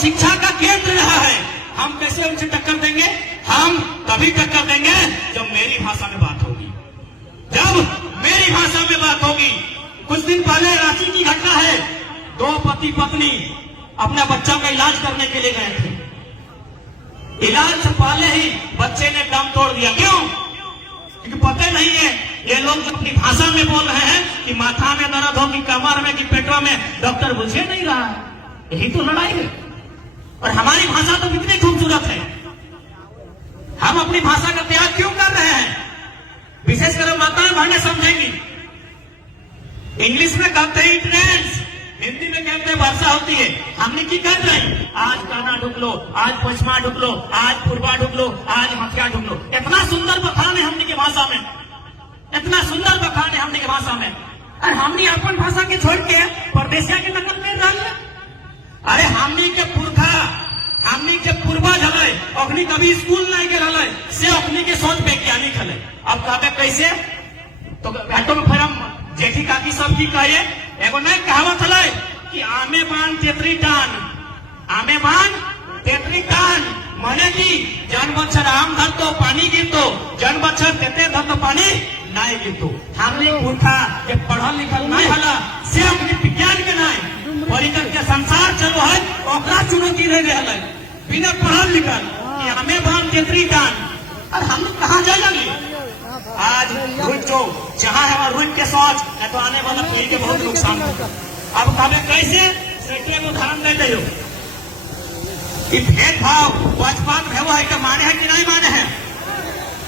शिक्षा का केंद्र रहा है, हम कैसे उनसे टक्कर देंगे? हम तभी टक्कर देंगे जब मेरी भाषा में बात होगी, जब मेरी भाषा में बात होगी। कुछ दिन पहले रांची की घटना है, दो पति पत्नी अपने बच्चा का इलाज करने के लिए गए थे। इलाज से पहले ही बच्चे ने दम तोड़ दिया। क्यों? क्योंकि पता नहीं है ये लोग जो अपनी भाषा में बोल रहे हैं कि माथा में दर्द हो, कि कमर में, कि पेटों में, डॉक्टर बुझे नहीं रहा है। यही तो लड़ाई है। और हमारी भाषा तो कितनी खूबसूरत है, हम अपनी भाषा का त्याग क्यों कर रहे हैं? विशेषकर माताएं बहनें समझेंगी। इंग्लिश में कहते हैं इट रेन्स, हिंदी में कहते हैं वर्षा होती है। हमने की कर रहे हैं, आज काना ढूक लो, आज पश्चिमा ढूक लो, आज पूर्वा ढूक लो, आज मथिया ढूक लो। इतना सुंदर बखान है हमने की भाषा में, इतना सुंदर बखान है हमने की भाषा में। और हमने अपन भाषा के छोड़ के परदेशिया के नकल कर रहा है। अरे हमने के पुरखा, हमने के पूर्वज हले, अखनी कभी स्कूल नहीं के रहले, से अखनी के सोच वैज्ञानिक हले। अब कहते कैसे? तो बैठो में फिर हम जेठी काकी सब की कहे, एगो नहीं कहावत हले कि आमे बान तेतरी टान, आमे बान तेतरी टान, माने की जन बच्चर आम धर तो पानी गिरतो, जन बच्चर तेते धर तो पानी नहीं गिरतो। हमने पुरखा के पढ़ल लिखल नहीं हला, से अपने विज्ञान के नहीं परिकर के संसार चलो है, ओकरा चुनौती दे रहे बिना पढ़ल लिखल कि हमें बाम तेतरी टान। और हम लोग कहाँ जाए लगे? आज रुक जो जहाँ है वहाँ रुक के सोच, नहीं तो आने वाला पीढ़ी के बहुत नुकसान होगा। अब कभी कैसे सेटे को उदाहरण दे दो, भेदभाव पक्षपात है है कि माने है कि नहीं माने हैं?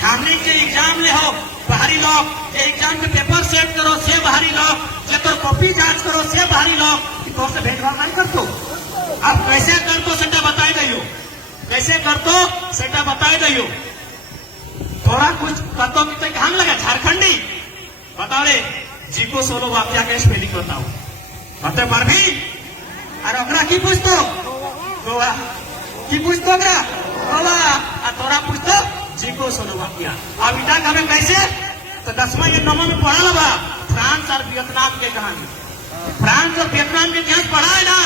हमने के एग्जाम ले हो बाहरी लोग, एग्जाम के पेपर सेट करो से बाहरी लोग, तो कॉपी जांच करो से बाहरी लोग, तो से भेदभाव नहीं कर दो। अब कैसे कर दो सेटा बताई दो, कैसे कर दो सेटा बताई दो। थोड़ा कुछ कतो की हम लगा झारखंडी बताओ रे जीको सोलो वाक्या के स्पेलिंग बताओ, बते पर भी अरे ओकरा की पूछतो गोवा की पूछतो ओकरा गोवा, और तोरा पूछतो जीको सोलो वाक्या। अब इटा हमें कैसे? तो 10वां या 9वां में पढ़ा लगा फ्रांस और वियतनाम के कहानी, फ्रांस और वियतनाम के इतिहास पढ़ा है ना।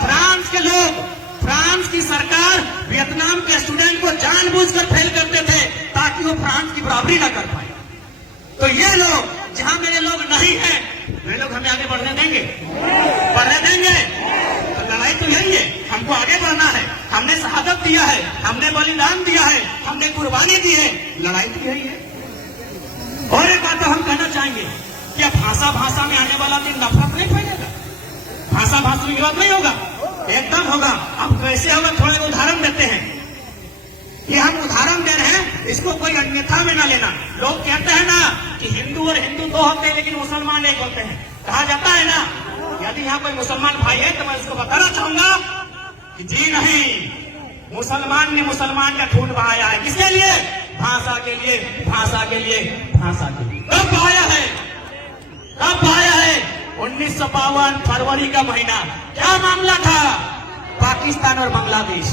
फ्रांस के लोग, फ्रांस की सरकार वियतनाम के स्टूडेंट को जानबूझकर फेल करते थे ताकि वो फ्रांस की बराबरी न कर पाए। तो ये लोग जहां मेरे लोग नहीं है, वे लोग हमें आगे बढ़ने देंगे? बढ़ने देंगे? तो लड़ाई तो यही है, हमको आगे बढ़ना है। हमने शहादत दिया है, हमने बलिदान दिया है, हमने कुर्बानी दी है, लड़ाई तो यही है। और एक बात तो हम कहना चाहेंगे कि भाषा भाषा में आने वाला दिन नफरत नहीं फैलेगा, भाषा भाषा में विवाद नहीं होगा, एकदम होगा। अब कैसे होगा? थोड़ा उदाहरण देते हैं, ये हम उदाहरण दे रहे हैं, इसको कोई अन्यथा में ना लेना। लोग कहते हैं ना कि हिंदू और हिंदू दो होते हैं लेकिन मुसलमान एक होते हैं, कहा जाता है ना। यदि यहाँ कोई मुसलमान भाई है तो मैं इसको बताना चाहूंगा कि जी नहीं, मुसलमान ने मुसलमान का खून बहाया है। किसके लिए? भाषा के लिए, भाषा के लिए, भाषा के लिए। कब बहाया है? कब बहाया है? 1952 फरवरी का महीना। क्या मामला था? पाकिस्तान और बांग्लादेश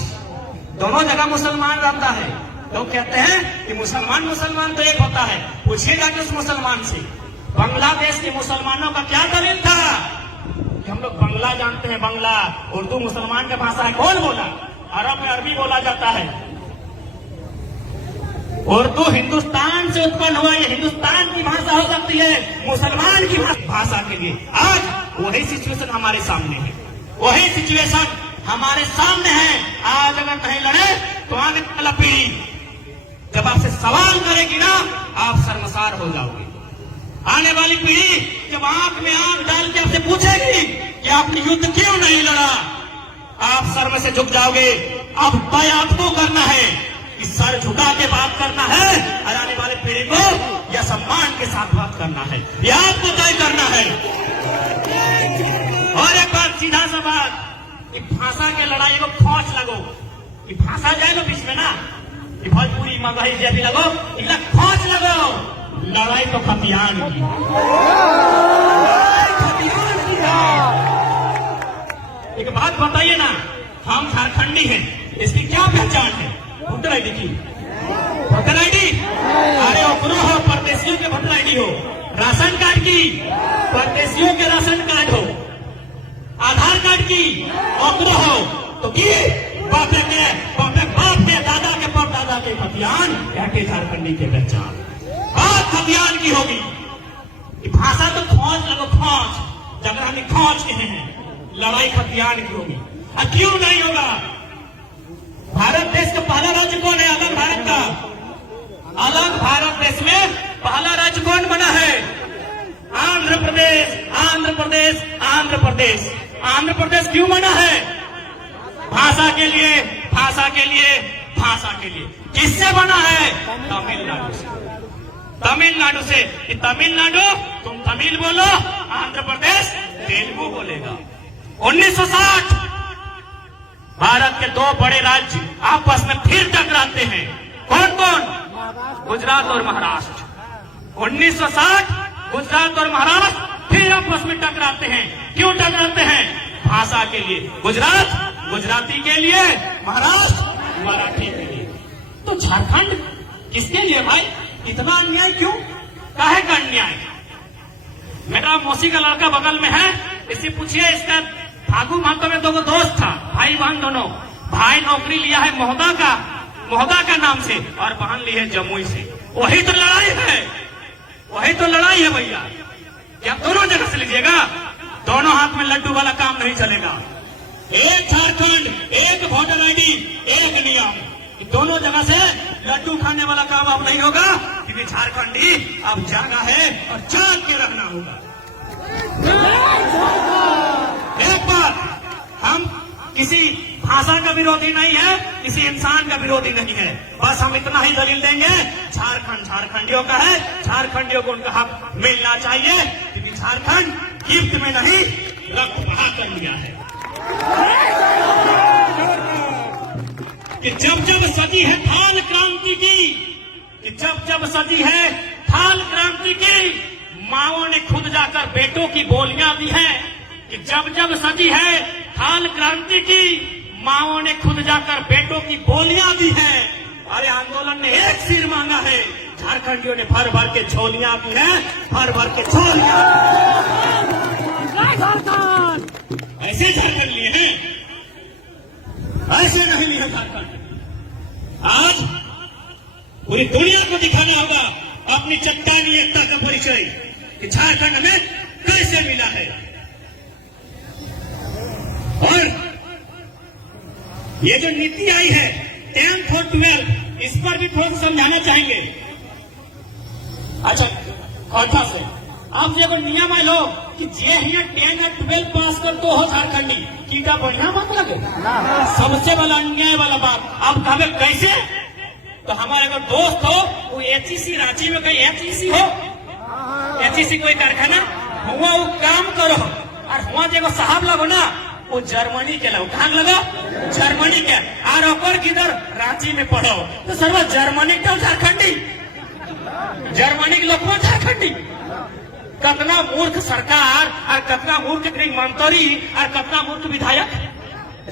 दोनों जगह मुसलमान रहता है। लोग कहते हैं कि मुसलमान मुसलमान तो एक होता है, पूछिएगा कि उस मुसलमान से बांग्लादेश के मुसलमानों का क्या दलील था कि हम लोग बांग्ला जानते हैं, बांग्ला उर्दू मुसलमान का भाषा है। कौन बोला? अरब में अरबी बोला जाता है, उर्दू हिंदुस्तान से उत्पन्न हुआ, ये हिंदुस्तान की भाषा हो सकती है, मुसलमान की भाषा के लिए। आज वही सिचुएशन हमारे सामने है, वही सिचुएशन हमारे सामने है। आज अगर नहीं लड़े तो आने वाला पीढ़ी जब आपसे सवाल करेगी ना, आप शर्मसार हो जाओगे। आने वाली पीढ़ी जब आंख में आंख डाल के आपसे पूछेगी कि आपने युद्ध क्यों नहीं लड़ा, आप सर में से झुक जाओगे। अब तय आपको करना है कि सर झुका के बात करना है, और आने वाले पीढ़ी को या सम्मान के साथ बात करना है, यह आपको तय करना है। और एक बात सीधा सा बात, भाषा के लड़ाई को खोच लगो, भाषा जाए ना बीच में ना, भोजपुरी मगही जैसी लगो, खोच लगो, लड़ाई तो खतियान की। एक बात बताइए ना, हम झारखंडी हैं, इसकी क्या पहचान है? वोटर आईडी की, वोटर आईडी, अरे ओकरो हो, परदेशियों के वोटर आईडी हो, राशन कार्ड की, परदेशियों के राशन कार्ड हो, आधार कार्ड की ओकरो हो, तो किए बापे बाप के दादा के परदादा के खतियान के झारखंडी के पहचान बात खतियान की होगी। भाषा तो खोज लगो खोज जगह हम खोज के हैं, लड़ाई खतियान की होगी। क्यों नहीं होगा? भारत देश का पहला राज्य कौन है? अलग भारत का अलग भारत देश में पहला राज्य कौन बना है? आंध्र प्रदेश। आंध्र प्रदेश आंध्र प्रदेश आंध्र प्रदेश क्यों बना है? भाषा के लिए भाषा के लिए भाषा के लिए। किससे बना है? तमिलनाडु से। तमिलनाडु से। कि तमिलनाडु तुम तमिल बोलो, आंध्र प्रदेश तेलुगु बोलेगा। 1960 भारत के दो बड़े राज्य आपस में फिर टकराते हैं। कौन कौन? गुजरात और महाराष्ट्र। 1960 गुजरात और महाराष्ट्र फिर आपस में टकराते हैं। क्यों टकराते हैं? भाषा के लिए। गुजरात गुजराती के लिए, महाराष्ट्र मराठी के लिए। तो झारखंड किसके लिए भाई? इतना अन्याय क्यों? काहे का अन्याय? मेरा मौसी का लड़का बगल में है, इससे पूछिए। इसका फागू महतो में दो दोस्त था, भाई बहन दोनों। भाई नौकरी लिया है मोहदा का नाम से, और बहन ली है जमुई से। वही तो लड़ाई है, वही तो लड़ाई है भैया। क्या दोनों जगह से लीजिएगा? दोनों हाथ में लड्डू वाला काम नहीं चलेगा। एक झारखंड, एक वोटर आईडी, एक नियम। दोनों जगह से लड्डू खाने वाला काम अब नहीं होगा, क्योंकि झारखंडी अब जागा है और जाग के रहना होगा। एक बात, हम किसी भाषा का विरोधी नहीं है, किसी इंसान का विरोधी नहीं है। बस हम इतना ही दलील देंगे, झारखंड झारखंडियों का है, झारखंडियों को उनका हक मिलना चाहिए, क्योंकि झारखंड गिफ्ट में नहीं रक्त बहा कर लिया है। कि जब जब सजी है थाल क्रांति की, कि जब जब सजी है थाल क्रांति की, माओं ने खुद जाकर बेटों की बोलियां दी हैं। कि जब जब सजी है थाल क्रांति की, माओं ने खुद जाकर बेटों की बोलियां दी हैं। अरे आंदोलन ने एक सिर मांगा है, झारखंडियों ने भर भर के झोलियां दी हैं, भर भर के झोलियां। ऐसे झारखंड लिए हैं, ऐसे नहीं लिए झारखंड। आज पूरी दुनिया को दिखाना होगा अपनी चट्टानी एकता का परिचय, कि झारखंड में कैसे मिला है। और ये जो नीति आई है 10th और 12th, इस पर भी थोड़ा सा समझाना चाहेंगे। अच्छा, कथा से आप जो नियम है लो कि जे हिया 10 और 12 पास कर तो हो झारखंडी, की का बढ़िया बात लगे? सबसे बड़ा अन्याय वाला बात। आप कहे कैसे? तो हमारे अगर दोस्त हो वो एचईसी रांची में, कहीं एचईसी हो, एचईसी कोई कारखाना हुआ, वो काम करो। और हुआ जो साहब लगो ना, वो जर्मनी के लगो। कहाँ लगा? जर्मनी के। और ओकर किधर? रांची में पढ़ो। तो सर्व जर्मनी का झारखंडी, जर्मनी के लोग झारखंडी। कितना मूर्ख सरकार और कितना मूर्ख गृह मंत्री और कितना मूर्ख विधायक।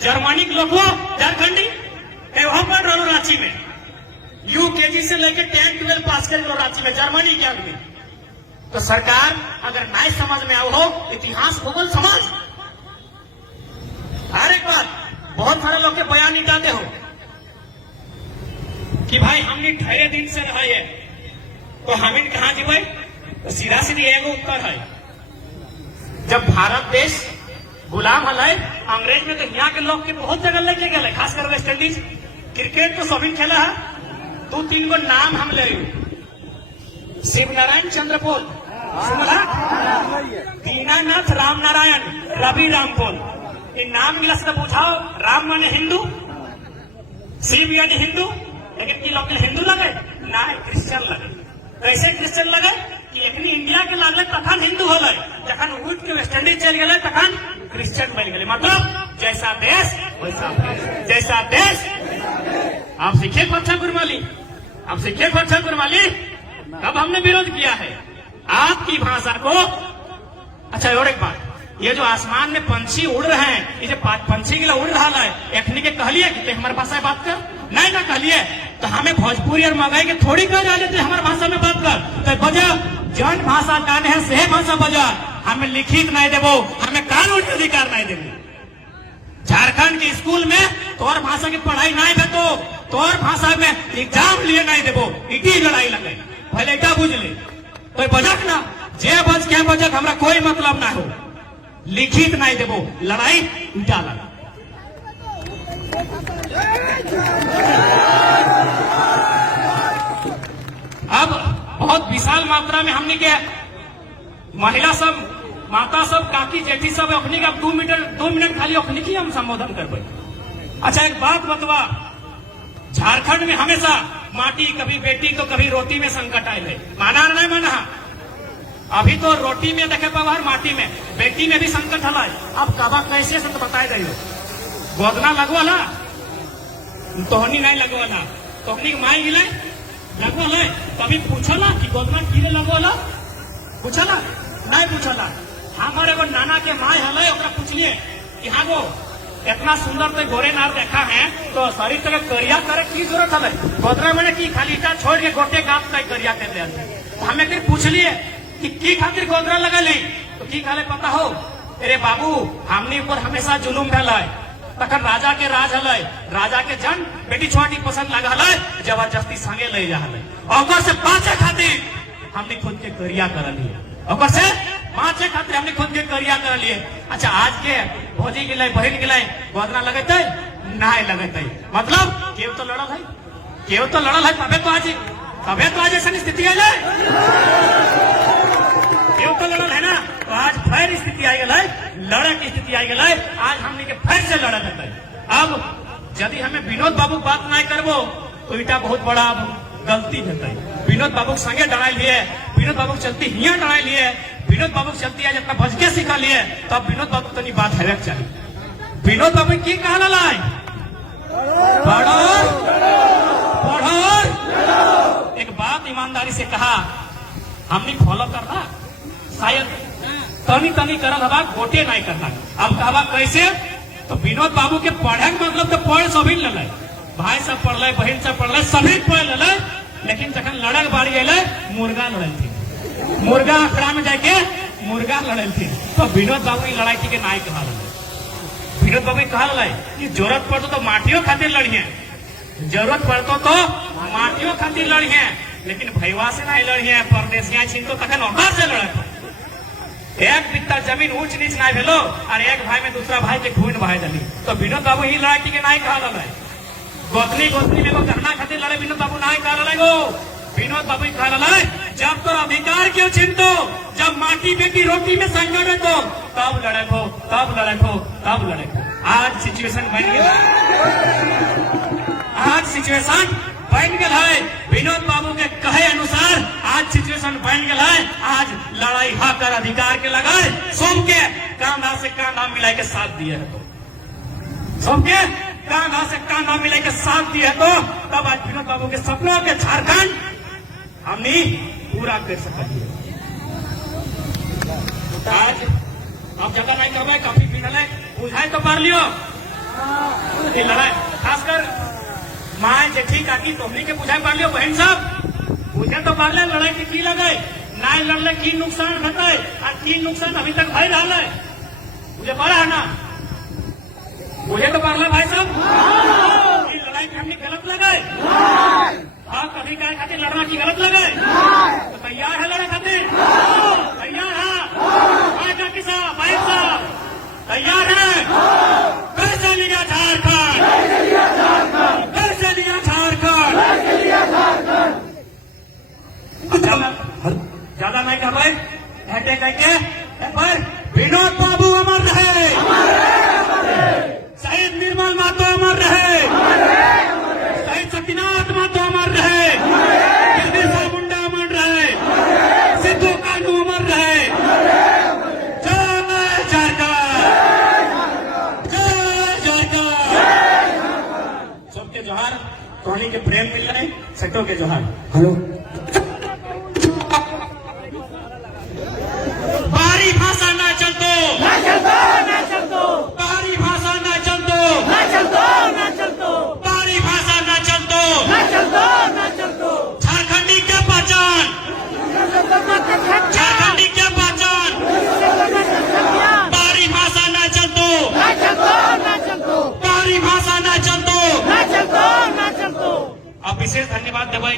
जर्मनी के लोग झारखंडी वहां पढ़ रहा रांची में, यूकेजी से लेकर 10 12 पास कर रांची में, जर्मनी के आदमी। तो सरकार अगर नहीं समझ में आओ हो, इतिहास भूगोल समाज, हर एक बात बहुत सारे लोग के बयान निकालते हो कि भाई हमने ठहरे दिन से रहा है, तो हमें कहा जी भाई? तो सीधा सीधी एगो उत्तर है, जब भारत देश गुलाम हल अंग्रेज में, तो यहाँ के लोग के बहुत जगह लेके गए, खासकर वेस्ट इंडीज। क्रिकेट तो सभी खेला है। 2-3 गो नाम हम ले, शिव नारायण चंद्र पोल, दीनानाथ राम नारायण, रवि राम पोल। इन नाम मिला से पूछाओ, राम माने हिंदू, शिव यानी हिंदू, लेकिन की लोग हिंदू लगे ना, क्रिश्चियन लगे। कैसे क्रिश्चियन लगे? कि एकनी इंडिया के लागले तखन हिंदू होले, जखन उठ के वेस्ट इंडीज चल गए तखन क्रिश्चियन बन गए। मतलब जैसा देश वैसा देश, जैसा देश। आप सीखे खोचा गुरमाली, आप सीखे खोचा गुरमाली। तब हमने विरोध किया है आपकी भाषा को। अच्छा, और एक बात, ये जो आसमान में पंछी उड़ रहे हैं, ये जो पंछी के लिए उड़ रहा है, एखनी के कहलिए कि हमारे भाषा में बात कर, नहीं ना कहलिए तो हमें भोजपुरी और मगही के थोड़ी कह जाने थे हमारे भाषा में बात कर। तो बजा जन भाषा जाने है से भाषा बजा, हमें लिखित नहीं देवो, हमें कानून अधिकार नहीं देवो। झारखंड झारखंड के स्कूल में तोर भाषा की पढ़ाई नहीं भेतो, तोर भाषा में एग्जाम लिए नहीं देबो, इटी लड़ाई लगे। पहले इटा बुझ ले तो बजक ना जे बज के बजक हमरा कोई मतलब ना हो, लिखित नहीं देबो, लड़ाई इटा लगा। अब बहुत विशाल मात्रा में हमने के महिला सब, माता सब, काकी जेठी सब अपनी का 2 मिनट खाली अपनी की हम संबोधन करबे। अच्छा एक बात बतवा, झारखंड में हमेशा माटी, कभी बेटी तो कभी रोटी में संकट आए है, माना नहीं माना? अभी तो रोटी में देखे पवार, माटी में, बेटी में भी संकट हलाय। अब कबा कैसे से तो बताए दे, गोदना लगवाला तोहनी नहीं लगवाला, तोहनी माई गिले लगवाला, कभी पूछला कि गोदना कीड़े लगवाला? पूछला नहीं पूछला। हमारे वो नाना के माई हले, ओकरा पूछलिए कि हाँ गो इतना सुंदर तो गोरे नार देखा है तो शरीर तक करिया करे की जरूरत है? गोदरा मैंने की खाली ईटा छोड़ के गोटे गाप तक करिया कर दिया। हमें फिर पूछ लिए कि की खातिर गोदरा लगा ली, तो की खाले पता हो, अरे बाबू हमने ऊपर हमेशा जुलूम भला है, तखन राजा के राज हलै, राजा के जन बेटी छोटी पसंद लगा हलै, जबरदस्ती संगे ले जा हलै, और से बाँचे खातिर हमने खुद के करिया कर लिए, और से बाँचे खातिर हमने खुद के करिया कर लिए। अच्छा आज के भौजी गिले, बहन गिले, गोदना लगेते नहीं लगेते, मतलब केव तो लड़ल है, केव तो लड़ल है, तबे तो आज ऐसा स्थिति आ जाए, केव तो लड़ल है ना, तो आज फिर स्थिति आई गई, लड़े की स्थिति आई गई, आज हमने के फिर से लड़े है। अब यदि हमें विनोद बाबू बात नहीं करबो तो इटा बहुत बड़ा गलती है। विनोद बाबू संगे डराई लिए, विनोद बाबू चलती हिया डराई लिए, विनोद बाबू चलती है जितना भज के सिखा लिए, तब विनोद बाबू तो बात है चाहिए। विनोद बाबू की कहा लाई, पढ़ो पढ़ो, एक बात ईमानदारी से कहा, हमने फॉलो करना, शायद तनी तनी करल हवा, गोटे नहीं करना। अब कहवा कैसे, तो विनोद बाबू के पढ़े का मतलब तो पढ़ सभी ले, भाई सब पढ़ ले, बहन सब पढ़ ले, सभी पढ़ ले, लेकिन जखन लड़क बारी गए मुर्गा लड़ल थी, मुर्गा अखड़ा में जाके मुर्गा लड़ल थी, तो विनोद बाबू की लड़ाई थी के नाई कहा, विनोद बाबू कहा कि जरूरत पड़तो तो माटियों खातिर लड़िए, जरूरत पड़तो तो माटियों खातिर लड़िए, लेकिन भैया से नहीं लड़िए, परदेसिया छीन तो तखन ओकर से लड़त। एक बित्ता जमीन ऊंच नीच नहीं भेलो और एक भाई में दूसरा भाई के खून बहा दली, तो विनोद बाबू ही लड़ाई थी के नाई कहा लड़ाई। गोतनी गोतनी में करना खातिर लड़े, विनोद बाबू नहीं कहा लड़ाई गो, विनोद बाबू कहा लड़ाई जब तो अधिकार क्यों छीनतो, जब माटी बेटी रोटी में संकट है तो तब लड़े हो, तब लड़े हो, तब लड़े हो। आज सिचुएशन बन गया, आज सिचुएशन बन गया है, विनोद बाबू के कहे अनुसार आज सिचुएशन बन गया है। आज लड़ाई हाकर अधिकार के लगाए, सबके कांधा से कांधा मिला के साथ दिए है, तो सबके कांधा से कांधा मिला के साथ दिए तो तब आज विनोद बाबू के सपनों के झारखंड हमने पूरा कर सकते। आज अब जगह नहीं करवाए, काफी पीनल है, बुझाए तो पार लियो लड़ाई, खासकर माए जेठी काकी तोहनी के बुझाए पार लियो, बहन सब बुझे तो पार ले, लड़ाई के की लगे, ना लड़ले की नुकसान होता है, और की नुकसान अभी तक भाई रहा है, मुझे पता है ना, मुझे तो पार ले भाई साहब, लड़ाई में हमने गलत लगाए, हाँ कभी काय खातिर लड़ना की गलत लगे, तो तैयार है लड़े खातिर, तैयार है किसा भाई साहब, तैयार है, कैसे लिया झारखंड, कैसे लिया झारखंड, ज्यादा नहीं कर रहे, हटे करके पर विनोद बाबू अमर रहे, शहीद निर्मल मातो अमर रहे, शहीद सत्यनाथ मातो अमर रहे, बिरसा मुंडा अमर रहे, सिद्धू कानू अमर रहे, जय झारखंड, जय झारखंड। सबके जोहार, कहानी के प्रेम मिल रहे, सेटों के जोहार। हेलो, बारी भाषा ना चलतो, बारी भाषा ना चलतो, बारी भाषा ना चलतो, झारखंडी क्या पहचान, झारखंडी क्या पहचान, बारी भाषा ना चलतो, देवे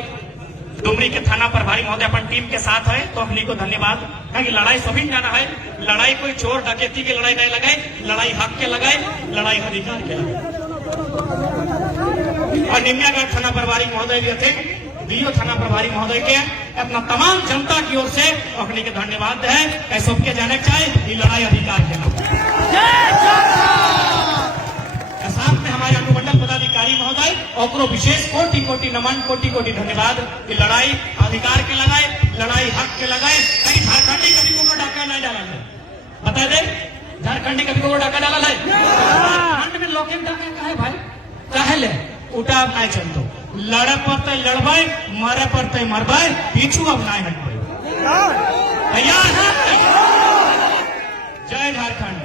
डुमरी के थाना प्रभारी महोदय अपन टीम के साथ है तो अपनी को धन्यवाद। कि लड़ाई सभी जाना है, लड़ाई कोई चोर डकैती की लड़ाई नहीं लगाए, लड़ाई हक के लगाए, लड़ाई अधिकार के लगाए। और निमियागढ़ थाना प्रभारी महोदय भी थे, बीओ थाना प्रभारी महोदय के अपना तमाम जनता की ओर से अपनी के धन्यवाद है। ऐसा के जाने चाहिए लड़ाई अधिकार के साथ में हमारे अनुमंडल पदाधिकारी महोदय और विशेष कोटि कोटि नमन, कोटि कोटि धन्यवाद। कि लड़ाई अधिकार के लगाए, लड़ाई हक के लगाए। कहीं झारखंडी कभी को डाका नहीं डाला है, बता दे झारखंडी कभी को डाका डाला है? झारखंड में लोग डाका का है भाई, कहे ले उठा अब नहीं चलतो, लड़े पड़ते लड़बाई, मरे पड़ते मरबाई, पीछू अब नहीं हटबाई। तैयार है? जय झारखंड।